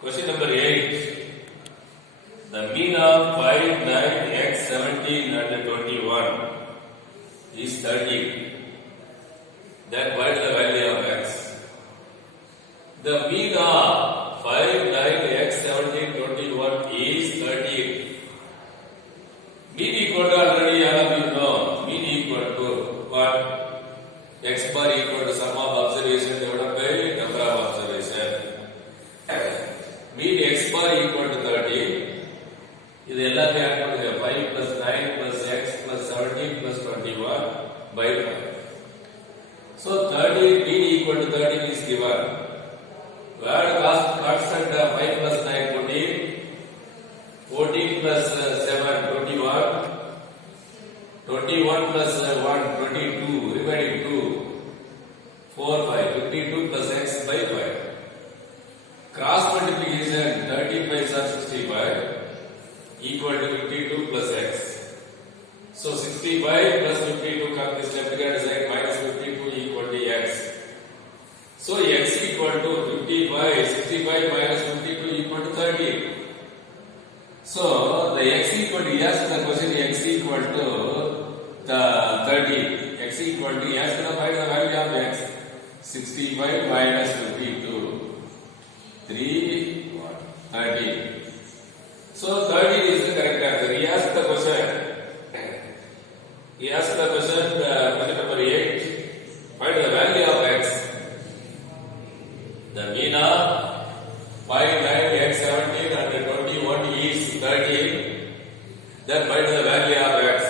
Question number 8. The mean of 5, 9, x, 17 and 21 is 30. Then what is the value of x? The mean of 5, 9, x, 17, 21 is 30. Mean equal to already all of you know. Mean equal to what? X bar equal to sum of observation divided by number of observation. Mean x bar equal to 30. இது எல்லாத்தையும் add பண்ணுங்க 5 plus 9 plus x plus 17 plus 21 by 5. So 30 mean equal to 30 is given. Where constant 5 plus 9 14, 14 plus 7 21, 21 plus 1 22, remaining 2, 4 5, 52 plus x by 5. Cross multiplication 35 are 65 equal to 52 plus x. So 65 plus 52 come this left hand side minus 52 equal to x. So x equal to 55, 65 minus 52 equal to 30. So the x equal to, yes, the question x equal to the 30. X equal to, yes, to find the value of x. 65 minus 52. 3, 30. So 30 is the correct answer. He asked the question. He asked the question, question number 8. Find the value of x. The mean of 5, 9, x, 17 and 21 is 30. Then find the value of x.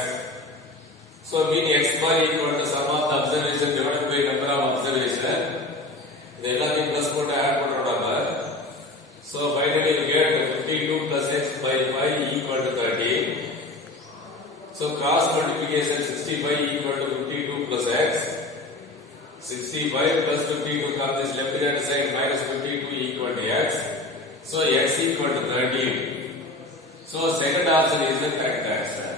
So mean x bar equal to sum of the observation divided by number of observation. இது எல்லாத்தையும் plus போட்டு add பண்றோம். So finally you get 52 plus x by 5 equal to 30. So cross multiplication 65 equal to 52 plus x. 65 plus 52 comes this left hand side minus 52 equal to x. So x equal to 30. So second option is the correct answer.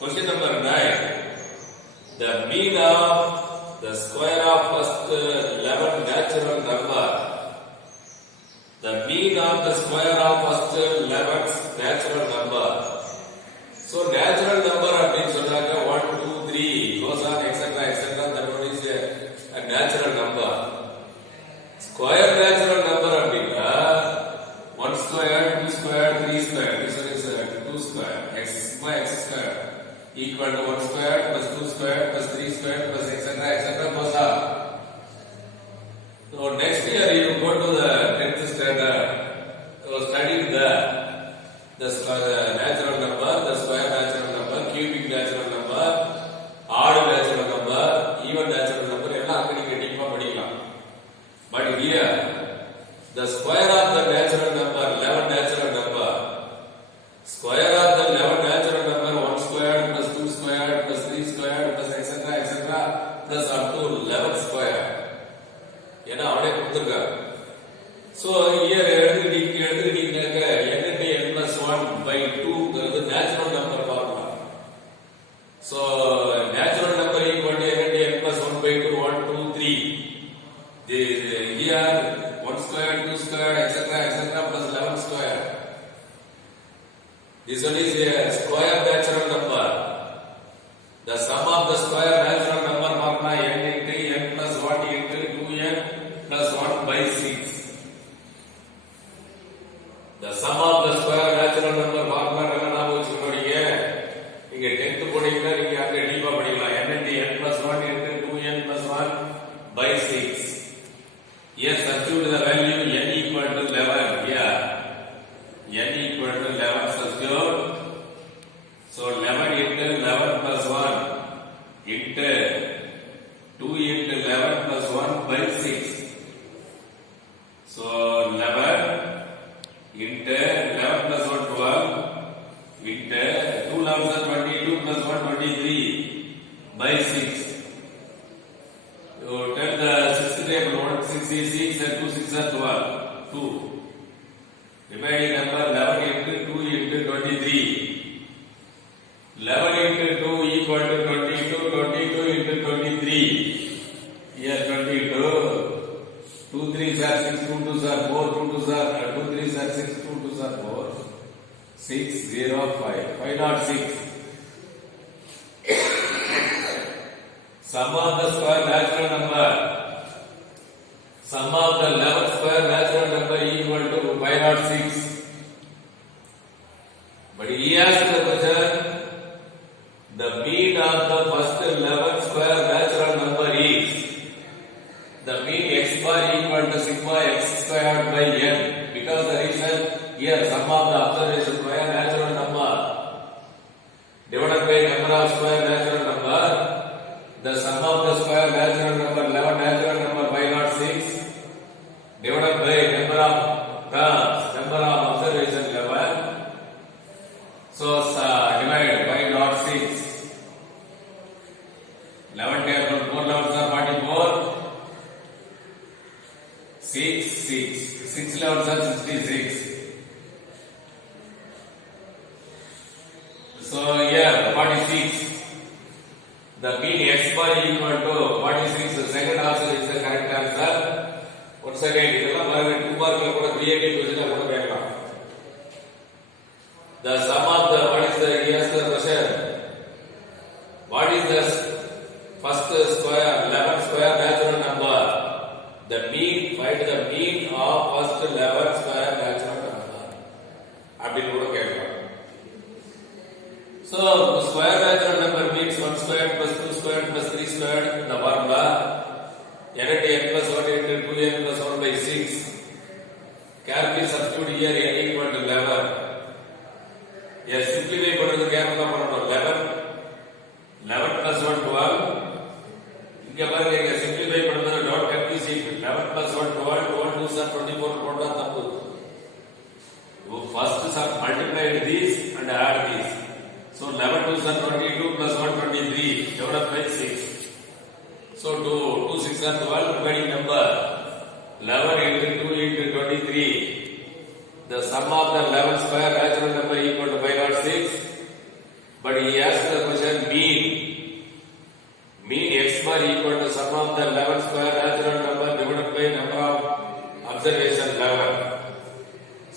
Question number 9. The mean of the square of first 11 natural number. The mean of the square of first 11 natural number. So natural number means 1, 2, 3 goes on etc. etc. That one is a natural number. Square natural number means 1 square, 2 square, 3 square. This one is 2 square. X by x square equal to 1 square plus 2 square plus 3 square plus etc. etc. goes on. So next year you go to the 10th standard. You study the natural number, the square natural number, cubic natural number, odd natural number, even natural number. எல்லாம் அங்க நீங்க டீப்பா படிக்கலாம். But here the square of the natural number 11 natural number. Square of the 11 natural number 1 square plus 2 square plus 3 square plus etc. etc. plus up to 11 square. ஏன்னா அவனே கொடுத்துருக்காரு. So here எடுத்துக்கிட்டீங்க n plus 1 by 2 natural number formula. So natural number equal to n plus 1 by 2 1 2 3. Here 1 square 2 square etc. etc. plus 11 square. This one is a square natural number. The sum of the square natural number formula n into n plus 1 into 2n plus 1 by 6. The sum of the square natural number formula என்ன நாம வச்சுக்கறீங்க? நீங்க 10th போடுறீங்கன்னா நீங்க அங்க டீப்பா படிக்கலாம். n into n plus 1 into 2n plus 1 by 6. Here substitute the value n equal to 11 here. n equal to 11 substitute. So 11 into 11 plus 1 into 2 into 11 plus 1 by 6. So 11 into 2 2s are 2 3s are 6, 2 2s are 4, 6 0 5, 506. Sum of the square natural number. Sum of the 11th square natural number equal to 506. But he asked the question, the mean of the first 11th square natural number is, the mean x bar equal to sigma x squared by n, because the reason here sum of the observation square natural number divided by number of square natural number, the sum of the square natural number 11 natural number 506 divided by number of terms, number of observation 11. So divide 506. 11 table 4 11s are 44. 6 11s are 66. So here 46. The mean x bar equal to 46. The second option is the correct answer. Once again, idella paarunga 2 mark la kuda creative question la kuda kekkala. The sum of the, what is the, he asked the question, what is the first square 11 square natural number? The mean, find the mean of first 11 square natural number. Abdin kuda kekkala. So square natural number means 1 squared plus 2 squared plus 3 squared. The formula n into n plus 1 into 2n plus 1 by 6. Carefully substitute here n equal to 11. Yes, simplify பண்ணுறது கேர்ஃபுல்லா பண்ணணும். 11 plus 1 12. இங்க பாருங்க, இங்க simplify பண்ணுறது not confuse it. 11 plus 1 12, 12 2s are 24 போட்டா தப்பு. You first multiply these and add these. So 11 2s are 22 plus 1 23 divided by 6. So 2 6 are 12, dividing number 11 into 2 into 23. The sum of the 11 square natural number equal to 506. But he asked the question mean. Mean x bar equal to sum of the 11 square natural number divided by number of observation 11.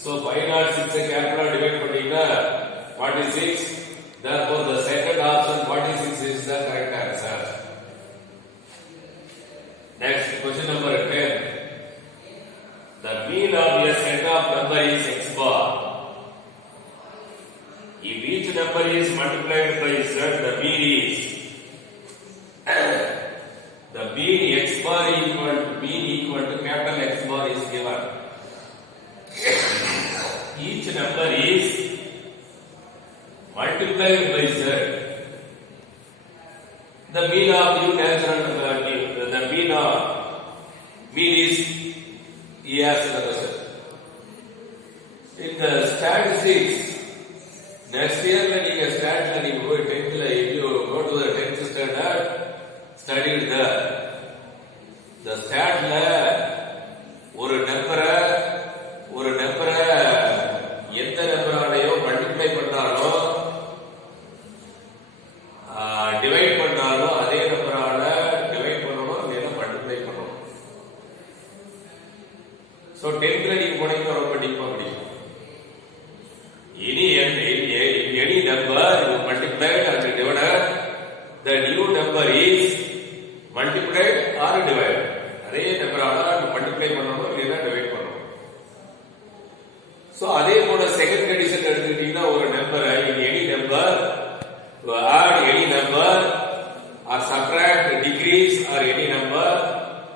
So 506 capital divide பண்ணினா 46. Therefore the second option 46 is the correct answer. Next question number 10. The mean of a set of number is x bar. If each number is multiplied by z, the mean is the mean x bar equal to capital X bar is given. Each number is multiplied by z. The mean of new natural number, the mean is yes, the question. In the statistics, next year when you start learning, if you go to the 10th standard, studied the stat la ஒரு நம்பரை எந்த நம்பராலையோ multiply பண்ணாலோ divide பண்ணாலோ அதே நம்பரால divide பண்ணணும், இல்லைன்னா multiply பண்ணணும். So 10th நீங்க போனீங்கன்னா ரொம்ப டீப்பா படிக்கும். Any number you multiplied and divided, the new number is multiplied or divided. அதே நம்பரால மல்டிப்ளை பண்ணணும், இல்லைன்னா டிவைட் பண்ணணும். ஸோ அதே போல செகண்ட் கண்டிஷன் எடுத்துக்கிட்டீங்கன்னா ஒரு நம்பரை any number add any number or subtract, decrease or any number,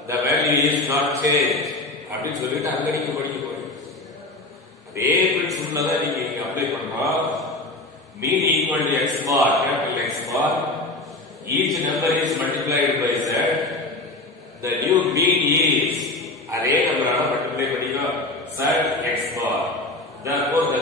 the value is not changed அப்படின்னு சொல்லிட்டு அங்க நீங்க படிக்க போறீங்க. அதே பிரின்சிபிள் தான் நீங்க இங்க அப்ளை பண்றோம். mean equal to x bar, capital X bar, each number is multiplied by z, the new mean is அதே நம்பரால மல்டிப்ளை பண்ணிக்கோ z x bar. Therefore the